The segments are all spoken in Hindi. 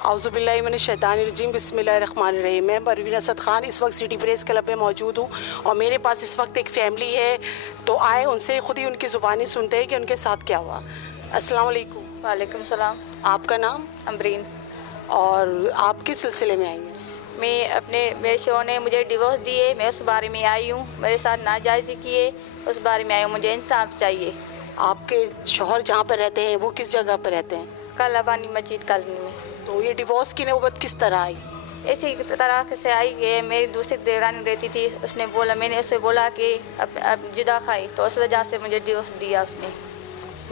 औज़ुबिल्लाहि मिनश्शैतानिर्रजीम बिस्मिल्लाहिर्रहमानिर्रहीम। मैं परवीन असद ख़ान इस वक्त सिटी प्रेस क्लब में मौजूद हूँ और मेरे पास इस वक्त एक फ़ैमिली है, तो आए उनसे ख़ुद ही उनकी ज़ुबानी सुनते हैं कि उनके साथ क्या हुआ। अस्सलाम वालेकुम। वालेकुम सलाम। आपका नाम? अमरीन। और आप किस सिलसिले में आई हैं? मेरे शोहर ने मुझे डिवोर्स दिए, मैं उस बारे में आई हूँ। मेरे साथ नाजायज़ी किए, उस बारे में आई हूँ। मुझे इंसाफ चाहिए। आपके शौहर जहाँ पर रहते हैं वो किस जगह पर रहते हैं? कालापानी मस्जिद कॉलोनी में। तो ये डिवोर्स की नौबत किस तरह आई? इसी तरह से आई है। मेरी दूसरी देवरानी रहती थी, उसने बोला, मैंने उससे बोला कि अब जुदा खाई, तो उस वजह से मुझे डिवोर्स दिया उसने।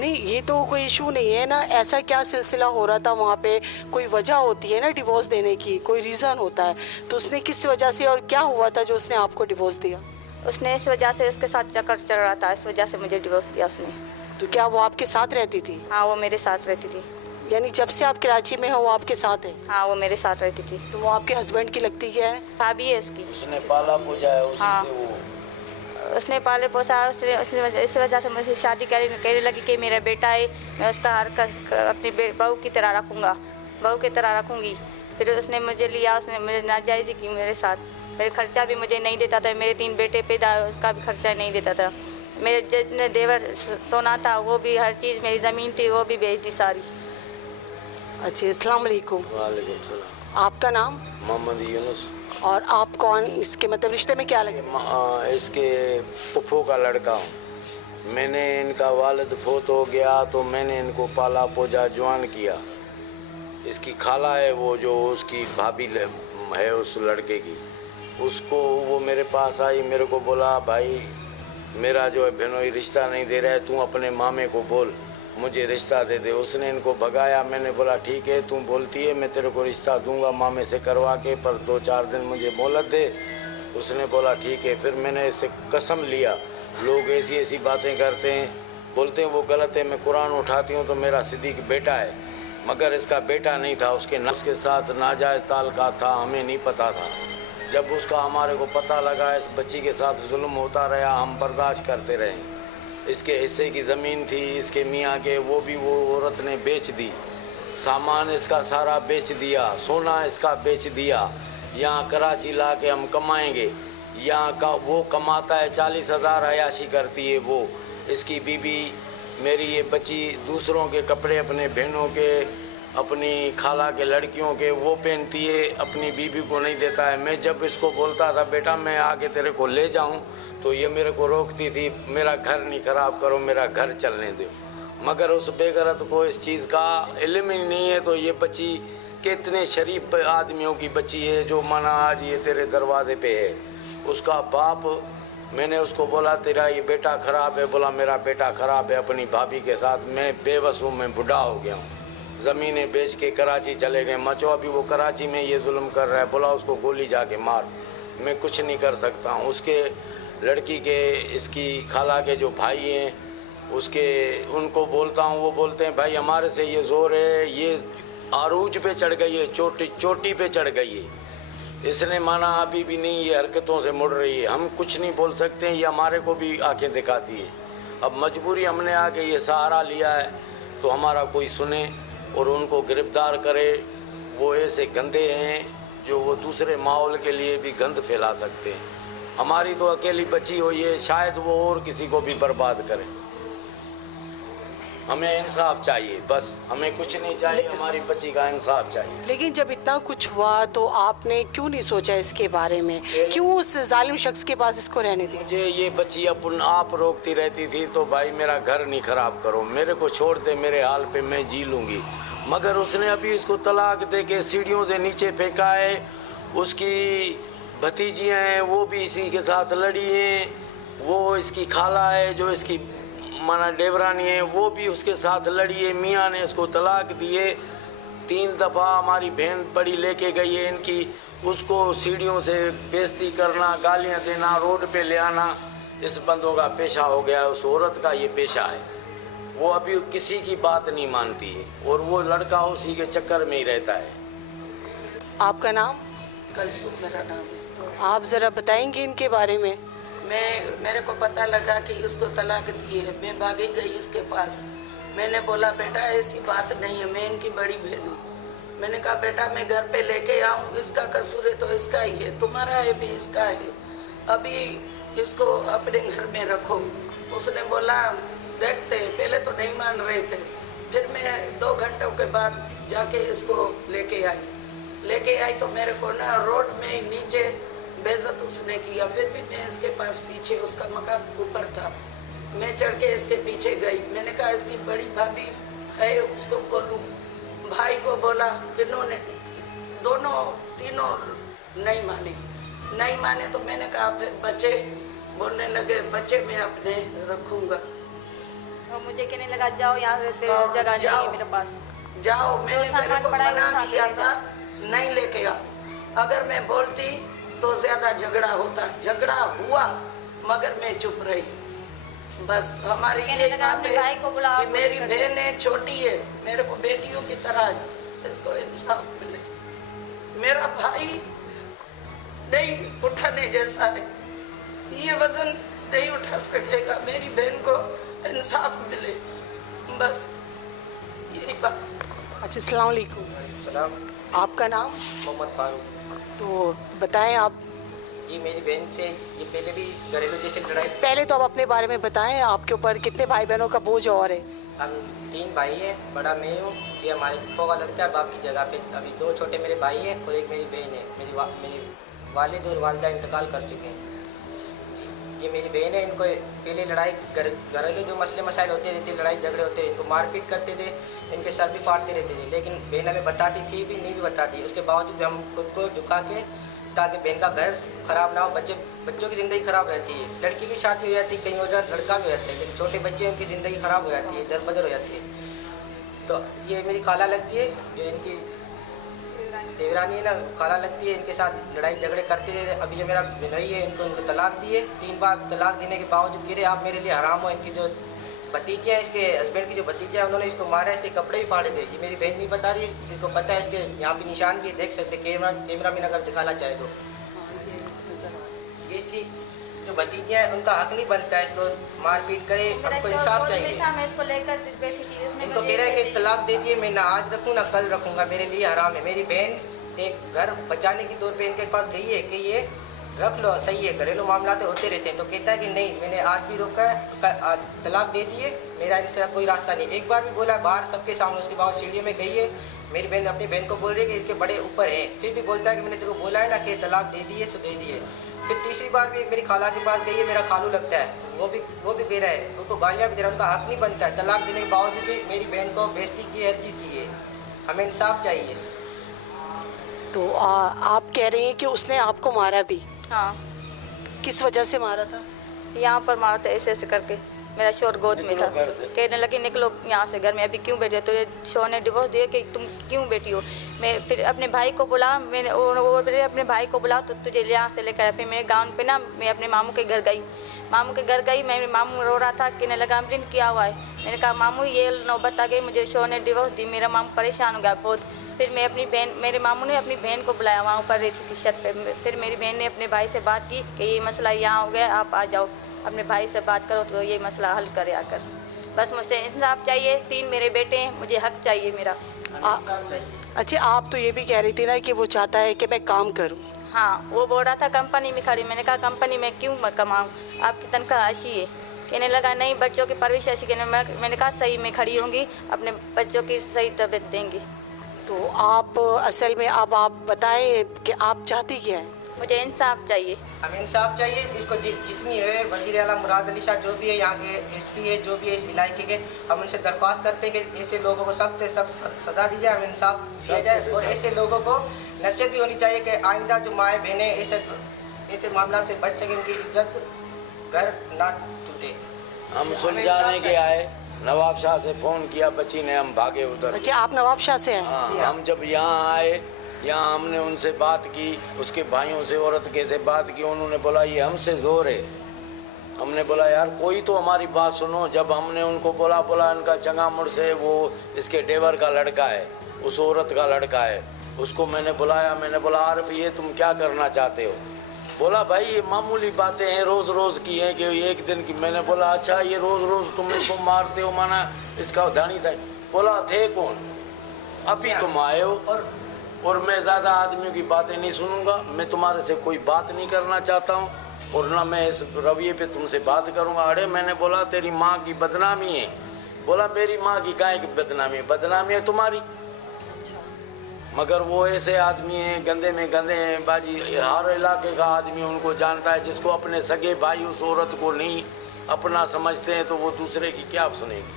नहीं, ये तो कोई इशू नहीं है ना। ऐसा क्या सिलसिला हो रहा था वहाँ पे? कोई वजह होती है ना डिवोर्स देने की, कोई रीज़न होता है। तो उसने किस वजह से और क्या हुआ था जो उसने आपको डिवोर्स दिया? उसने इस वजह से, उसके साथ चक्कर चल रहा था, इस वजह से मुझे डिवोर्स दिया उसने। तो क्या वो आपके साथ रहती थी? हाँ, वो मेरे साथ रहती थी। यानी जब से आप कराची में हो वो आपके साथ है? हाँ, वो मेरे साथ रहती थी। तो वो आपके हस्बैंड की लगती क्या है? भाभी है उसकी। उसने पाला पोसा है उसी हाँ, से वो उसने पाले पोसा, उसने इस वजह से मुझे शादी कहने लगी कि मेरा बेटा है, मैं उसका हर अपनी बहू की तरह रखूँगा, बहू की तरह रखूँगी। फिर उसने मुझे लिया, उसने मुझे नाजायज़ी की मेरे साथ। मेरे खर्चा भी मुझे नहीं देता था, मेरे 3 बेटे पैदा, उसका भी खर्चा नहीं देता था। मेरे जितने देवर सोना था वो भी, हर चीज़, मेरी ज़मीन थी वो भी बेच दी सारी। अच्छा, अस्सलाम वालेकुम। वालेकुम सलाम। आपका नाम? मोहम्मद यूनुस। और आप कौन, इसके मतलब रिश्ते में क्या लगे? इसके पुप्पो का लड़का हूँ। मैंने इनका वालिद फोत हो गया तो मैंने इनको पाला पोजा जवान किया। इसकी खाला है वो, जो उसकी भाभी है उस लड़के की, उसको वो मेरे पास आई, मेरे को बोला भाई मेरा जो है बहनोई रिश्ता नहीं दे रहा है, तू अपने मामे को बोल मुझे रिश्ता दे दे। उसने इनको भगाया। मैंने बोला ठीक है, तू बोलती है मैं तेरे को रिश्ता दूंगा मामे से करवा के, पर 2-4 दिन मुझे मोहलत दे। उसने बोला ठीक है। फिर मैंने इससे कसम लिया। लोग ऐसी ऐसी बातें करते हैं, बोलते हैं वो गलत है। मैं कुरान उठाती हूँ तो मेरा सिद्दीक बेटा है, मगर इसका बेटा नहीं था। उसके साथ नाजायज़ ताल्लुकात था, हमें नहीं पता था। जब उसका हमारे को पता लगा, इस बच्ची के साथ जुल्म होता रहा, हम बर्दाश्त करते रहे। इसके हिस्से की ज़मीन थी इसके मियाँ के, वो भी वो औरत ने बेच दी। सामान इसका सारा बेच दिया, सोना इसका बेच दिया। यहाँ कराची ला के हम कमाएंगे। यहाँ का वो कमाता है 40,000, अयाशी करती है वो। इसकी बीबी मेरी ये बच्ची दूसरों के कपड़े, अपने बहनों के, अपनी खाला के लड़कियों के वो पहनती है, अपनी बीबी को नहीं देता है। मैं जब इसको बोलता था बेटा मैं आगे तेरे को ले जाऊं, तो ये मेरे को रोकती थी, मेरा घर नहीं ख़राब करो, मेरा घर चलने दो। मगर उस बेगरत को इस चीज़ का इल्म ही नहीं है। तो ये बच्ची कितने शरीफ आदमियों की बच्ची है जो माना आज ये तेरे दरवाजे पे है। उसका बाप, मैंने उसको बोला तेरा ये बेटा ख़राब है, बोला मेरा बेटा ख़राब है अपनी भाभी के साथ। मैं बेबस हूँ, मैं बूढ़ा हो गया हूँ। ज़मीनें बेच के कराची चले गए। मचो अभी वो कराची में ये जुल्म कर रहा है, बोला उसको गोली जाके मार। मैं कुछ नहीं कर सकता हूँ। उसके लड़की के, इसकी खाला के जो भाई हैं उसके, उनको बोलता हूँ, वो बोलते हैं भाई हमारे से ये ज़ोर है, ये आरूज पे चढ़ गई है, चोटी पे चढ़ गई है। इसने माना अभी भी नहीं, ये हरकतों से मुड़ रही है। हम कुछ नहीं बोल सकते हैं, ये हमारे को भी आंखें दिखाती है। अब मजबूरी हमने आके ये सहारा लिया है, तो हमारा कोई सुने और उनको गिरफ्तार करे। वो ऐसे गंदे हैं जो वो दूसरे माहौल के लिए भी गंद फैला सकते हैं। हमारी तो अकेली बची हुई है, शायद वो और किसी को भी बर्बाद करे। हमें इंसाफ चाहिए, बस हमें कुछ नहीं चाहिए, हमारी बच्ची का इंसाफ चाहिए। लेकिन जब इतना कुछ हुआ तो आपने क्यों नहीं सोचा इसके बारे में? क्यों उस जालिम शख्स के पास इसको रहने दिया? मुझे ये बच्ची अपन आप रोकती रहती थी तो भाई मेरा घर नहीं ख़राब करो, मेरे को छोड़ दे, मेरे हाल पे मैं जी लूँगी। मगर उसने अभी इसको तलाक दे के सीढ़ियों से नीचे फेंका है। उसकी भतीजियाँ हैं वो भी इसी के साथ लड़ी हैं। वो इसकी खाला है जो इसकी माना डेवरानी है, वो भी उसके साथ लड़ी है। मियाँ ने इसको तलाक दिए। 3 दफ़ा हमारी बहन पड़ी लेके गई है इनकी, उसको सीढ़ियों से बेइज्जती करना, गालियाँ देना, रोड पे ले आना, इस बंदों का पेशा हो गया है। उस औरत का ये पेशा है। वो अभी किसी की बात नहीं मानती है और वो लड़का उसी के चक्कर में ही रहता है। आपका नाम? कलसुम मेरा नाम है। आप ज़रा बताएंगे इनके बारे में? मेरे को पता लगा कि उसको तलाक दी है, मैं भागी गई इसके पास। मैंने बोला बेटा ऐसी बात नहीं है, मैं इनकी बड़ी बहन हूँ। मैंने कहा बेटा मैं घर पे लेके आऊँ, इसका कसूर है तो इसका ही है, तुम्हारा है भी इसका है, अभी इसको अपने घर में रखो। उसने बोला देखते हैं, पहले तो नहीं मान रहे थे, फिर मैं 2 घंटों के बाद जाके इसको लेके आई तो मेरे को ना रोड में ही नीचे बेइज्जत उसने किया। फिर भी मैं इसके पास पीछे, उसका मकान ऊपर था, मैं चढ़ के इसके पीछे गई। मैंने कहा इसकी बड़ी भाभी है, उसको बोलूं, भाई को बोला, किन्होंने दोनों तीनों नहीं माने तो मैंने कहा फिर बच्चे बोलने लगे, बच्चे मैं अपने रखूंगा। और मुझे कहने लगा जाओ, यहाँ जगह नहीं है मेरे पास, जाओ। मैंने सामान तेरे को पड़ा है, मना उठा के किया ले था नहीं लेके आओ। अगर मैं बोलती तो ज्यादा झगड़ा होता, झगड़ा हुआ मगर मैं चुप रही। बस हमारी कहने ये लगा बात अपने भाई को बुलाओ, है कि मेरी बोल बहन है, छोटी है, मेरे को बेटियों की तरह है, इसको इंसाफ मिले। मेरा भाई नहीं उठाने जैसा है, ये वजन नहीं उठा सकेगा, मेरी बहन को इंसाफ मिले, बस यही बात। अच्छा, अस्सलाम वालेकुम। सलाम। आपका नाम? मोहम्मद फारूक। तो बताएं आप। जी मेरी बहन से ये पहले भी घरेलू जैसे लड़ाई। पहले तो आप अपने बारे में बताएं, आपके ऊपर कितने भाई बहनों का बोझ और है? हम 3 भाई हैं, बड़ा मैं हूँ, ये हमारे फूफा का लड़का है, बाप की जगह पे अभी 2 छोटे मेरे भाई हैं और एक मेरी बहन है। मेरी वालिद और वालिदा इंतकाल कर चुके हैं। जी ये मेरी बहन है, इनको पहले लड़ाई घरेलू जो मसले मसाइल होते रहते, लड़ाई झगड़े होते, इनको मारपीट करते थे, इनके सर भी फाड़ते रहते थे, लेकिन बहन हमें बताती थी भी नहीं भी बताती, उसके बावजूद भी हम खुद को झुका के ताकि बहन का घर ख़राब ना हो, बच्चों की ज़िंदगी ख़राब रहती है। लड़की की शादी हो जाती है, कहीं हो जाए लड़का भी हो जाता है, लेकिन छोटे बच्चे उनकी ज़िंदगी ख़राब हो जाती है, दर बदर हो जाती है। तो ये मेरी खाला लगती है, जो इनकी देवरानी है ना, खाला लगती है, इनके साथ लड़ाई झगड़े करते थे। अभी ये मेरा बिनोई है, इनको तलाक दिए, 3 बार तलाक देने के बावजूद गिरे आप मेरे लिए हराम हो। इनकी जो भतीजे हैं, इसके हस्बैंड की जो भतीजे हैं, उन्होंने इसको मारा, इसके कपड़े भी फाड़े थे। ये मेरी बहन नहीं बता रही, इसको पता है, इसके यहाँ पे निशान भी देख सकते, कैमरा में अगर दिखाना चाहे तो। ये इसकी जो भतीजे हैं, उनका हक नहीं बनता है इसको मारपीट करे, हमको इंसाफ चाहिए। मैं इसको लेकर बैठी थी, उसने इनको मुझे कह रहा है कि तलाक दे दिए, मैं ना आज रखूँ ना कल रखूँगा, मेरे लिए हराम है। मेरी बहन एक घर बचाने की तौर पे इनके पास गई है कि ये रख लो, सही है, घरेलू मामला तो होते रहते हैं, तो कहता है कि नहीं, मैंने आज भी रोका है, आज तलाक दे दिए, मेरा इनसे कोई रास्ता नहीं। एक बार भी बोला बाहर सबके सामने, उसके बाद सीढ़ी में गई है, मेरी बहन अपनी बहन को बोल रही है कि इसके बड़े ऊपर है, फिर भी बोलता है कि मैंने तेरे को बोला है ना कि तलाक दे दिए सो दे दिए। फिर तीसरी बार भी मेरी खाला के पास गई है, मेरा खालू लगता है, वो भी कह रहा है, उनको गालियाँ भी दे रहा है, उनका हक नहीं बनता है। तलाक देने के बावजूद भी मेरी बहन को बेइज्जती की, हर चीज़ की है, हमें इंसाफ चाहिए। तो आप कह रही हैं कि उसने आपको मारा भी? हाँ, किस वजह से मारा था? यहाँ पर मारा था ऐसे करके, मेरा शोर गोद में था, कहने लगी निकलो यहाँ से, घर में अभी क्यों बैठे? तो ये शोर ने डिवोर्स दिया कि तुम क्यों बैठी हो? मैं फिर अपने भाई को बुला, मैंने वो अपने भाई को बुला तो तुझे यहाँ से लेकर आया। फिर मेरे गाँव पे ना मैं अपने मामू के घर गई, मेरे मामू रो रहा था, कहने लगा अमरीन क्या हुआ है? मैंने कहा मामू ये नौबत आ गई, मुझे शोर ने डिवोर्स दी, मेरा मामू परेशान हो गया बहुत। फिर मैं अपनी बहन, मेरे मामू ने अपनी बहन को बुलाया, वहाँ ऊपर रहती थी छत पे। फिर मेरी बहन ने अपने भाई से बात की कि ये मसला यहाँ हो गया, आप आ जाओ, अपने भाई से बात करो तो ये मसला हल करे आकर। बस मुझसे इंसाफ चाहिए, 3 मेरे बेटे हैं, मुझे हक चाहिए मेरा। अच्छा, आप तो ये भी कह रही थी ना कि वो चाहता है कि मैं काम करूं। हाँ, वो बोल रहा था कंपनी में खड़ी, मैंने कहा कंपनी में क्यों कमाऊँ, आपकी तनख्वाह अच्छी है। कहने लगा नहीं, बच्चों की परवरिश ऐसी। मैंने कहा सही, मैं खड़ी होंगी, अपने बच्चों की सही तबीयत देंगी। तो आप असल में अब आप बताएं कि आप चाहती क्या हैं? मुझे इंसाफ चाहिए। हमें इंसाफ चाहिए, जिसको जितनी है वज़ीर आला मुराद अली शाह जो भी है, यहाँ के एसपी है, जो भी है इस इलाके के, हम उनसे दरख्वास्त करते हैं कि ऐसे लोगों को सख्त से सख्त सज़ा दी जाए, हमें इंसाफ दिया जाए। और ऐसे लोगों को नसीहत भी होनी चाहिए कि आइंदा जो माएँ बहनें ऐसे मामला से बच सकें, उनकी इज्जत घर ना टूटे। हम सुलझाने के आए, नवाब शाह से फ़ोन किया, बच्ची ने, हम भागे उधर। अच्छा, आप नवाब शाह से हैं? हाँ, हम जब यहाँ आए, यहाँ हमने उनसे बात की, उसके भाइयों से, औरत के से बात की, उन्होंने बोला ये हमसे ज़ोर है। हमने बोला यार कोई तो हमारी बात सुनो। जब हमने उनको बोला इनका चंगामुड़ से वो इसके देवर का लड़का है, उस औरत का लड़का है, उसको मैंने बुलाया, मैंने बोला यार ये तुम क्या करना चाहते हो? बोला भाई ये मामूली बातें हैं, रोज़ रोज़ की हैं कि एक दिन की। मैंने बोला अच्छा ये रोज़ रोज़ तुम इसको मारते हो, माना इसका धानी था? बोला थे कौन? अभी तुम आए हो और मैं ज़्यादा आदमियों की बातें नहीं सुनूंगा। मैं तुम्हारे से कोई बात नहीं करना चाहता हूँ और ना मैं इस रवैये पे तुमसे बात करूँगा। अरे मैंने बोला तेरी माँ की बदनामी है। बोला मेरी माँ की काहे की बदनामी है? बदनामी है तुम्हारी। मगर वो ऐसे आदमी हैं, गंदे में गंदे हैं बाजी। हर इलाके का आदमी उनको जानता है। जिसको अपने सगे भाई उस औरत को नहीं अपना समझते हैं तो वो दूसरे की क्या सुनेगी।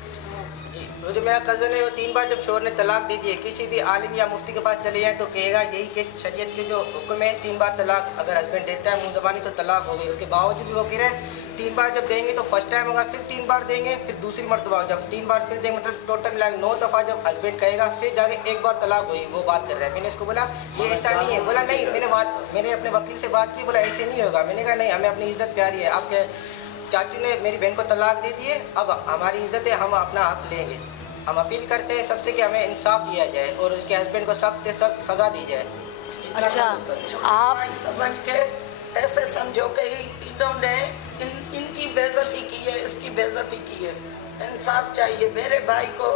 जी, वो जो मेरा कज़न है वो 3 बार जब शोहर ने तलाक दे दी है, किसी भी आलिम या मुफ्ती के पास चले जाए तो कहेगा यही कि शरीयत के जो हुक्म है 3 बार तलाक अगर हस्बैंड देता है मुँह ज़बानी तो तलाक हो गई। उसके बावजूद भी वो कह रहे हैं 3 बार जब देंगे तो फर्स्ट टाइम होगा, फिर 3 बार देंगे, फिर दूसरी मरतबा जब 3 बार फिर देंगे, मतलब टोटल मिला 9 दफ़ा जब हस्बैंड कहेगा फिर जाके 1 बार तलाक हुई। वो बात कर रहा है। मैंने उसको बोला ये ऐसा नहीं है। बोला नहीं, मैंने अपने वकील से बात की। बोला ऐसे नहीं होगा। मैंने कहा नहीं, हमें अपनी इज़्ज़त प्यारी है। आपके चाचू ने मेरी बहन को तलाक दे दी है, अब हमारी इज़्ज़त है, हम अपना हक लेंगे। हम अपील करते हैं सबसे कि हमें इंसाफ दिया जाए और उसके हस्बैंड को सख्त से सख्त सज़ा दी जाए। अच्छा, आप समझ के ऐसे समझो कि इन्होंने इनकी बेइज्जती की है, इसकी बेइज्जती की है। इंसाफ चाहिए मेरे भाई को,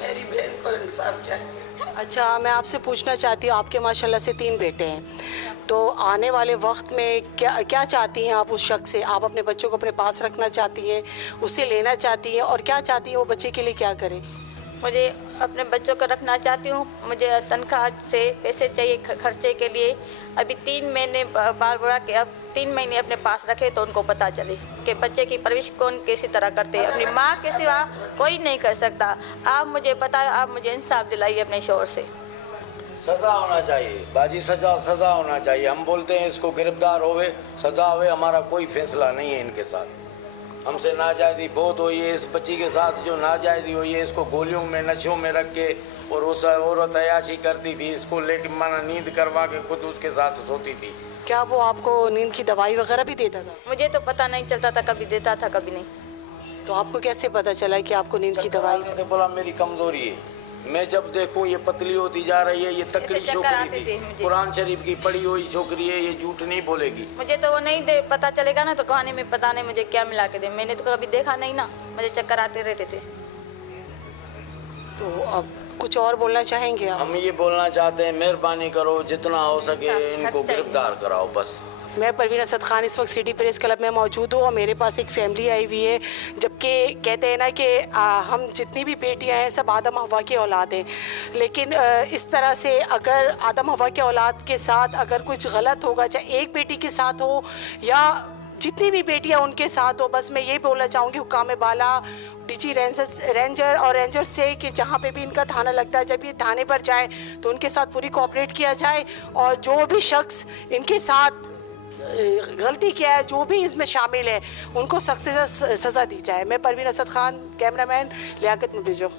मेरी बहन को इंसाफ चाहिए। अच्छा, मैं आपसे पूछना चाहती हूँ, आपके माशाल्लाह से 3 बेटे हैं, तो आने वाले वक्त में क्या चाहती हैं आप उस शख्स से? आप अपने बच्चों को अपने पास रखना चाहती हैं, उससे लेना चाहती हैं, और क्या चाहती हैं वो बच्चे के लिए क्या करें? मुझे अपने बच्चों को रखना चाहती हूँ। मुझे तनख्वाह से पैसे चाहिए खर्चे के लिए। अभी 3 महीने बाल बुढ़ा के अब 3 महीने अपने पास रखे तो उनको पता चले कि बच्चे की परवरिश कौन कैसी तरह करते हैं। अपनी माँ के सिवा कोई नहीं कर सकता। आप मुझे पता, आप मुझे इंसाफ दिलाइए अपने शोहर से। सज़ा होना चाहिए बाजी, सज़ा होना चाहिए। हम बोलते हैं इसको गिरफ्तार होवे, सज़ा होवे। हमारा कोई फैसला नहीं है इनके साथ। हमसे नाजायज़ी बहुत हुई है। इस बच्ची के साथ जो नाजायज़ी हुई है, इसको गोलियों में नशों में रख के और उस औरत अयाशी करती थी, इसको लेके माना नींद करवा के खुद उसके साथ सोती थी। क्या वो आपको नींद की दवाई वगैरह भी देता था? मुझे तो पता नहीं चलता था, कभी देता था कभी नहीं। तो आपको कैसे पता चला कि आपको नींद की दवाई? तो बोला मेरी कमज़ोरी है। मैं जब देखूं ये पतली होती जा रही है, ये तकड़ी छोकरी थी, कुरान शरीफ की पढ़ी हुई छोकरी है, ये झूठ नहीं बोलेगी। मुझे तो वो नहीं दे पता चलेगा ना तो कहानी में पता नहीं मुझे क्या मिला के दे। मैंने तो कभी देखा नहीं ना, मुझे चक्कर आते रहते थे। तो अब कुछ और बोलना चाहेंगे आप? हम ये बोलना चाहते हैं मेहरबानी करो, जितना हो सके इनको गिरफ्तार कराओ बस। मैं परवीन असद खान इस वक्त सिटी प्रेस क्लब में मौजूद हूँ और मेरे पास एक फैमिली आई हुई है। जबकि कहते हैं ना कि हम जितनी भी बेटियां हैं सब आदम हवा की औलाद हैं, लेकिन इस तरह से अगर आदम हवा के औलाद के साथ अगर कुछ गलत होगा, चाहे एक बेटी के साथ हो या जितनी भी बेटियां उनके साथ हो, बस मैं ये बोलना चाहूँगी हुक्काम बाला, डीजी रेंजर और रेंजर से कि जहाँ पे भी इनका थाना लगता है, जब ये थाने पर जाए तो उनके साथ पूरी कोऑपरेट किया जाए और जो भी शख्स इनके साथ गलती किया है, जो भी इसमें शामिल है, उनको सख्त से सज़ा दी जाए। मैं परवीन असद खान, कैमरामैन लियाकत मुबीजो।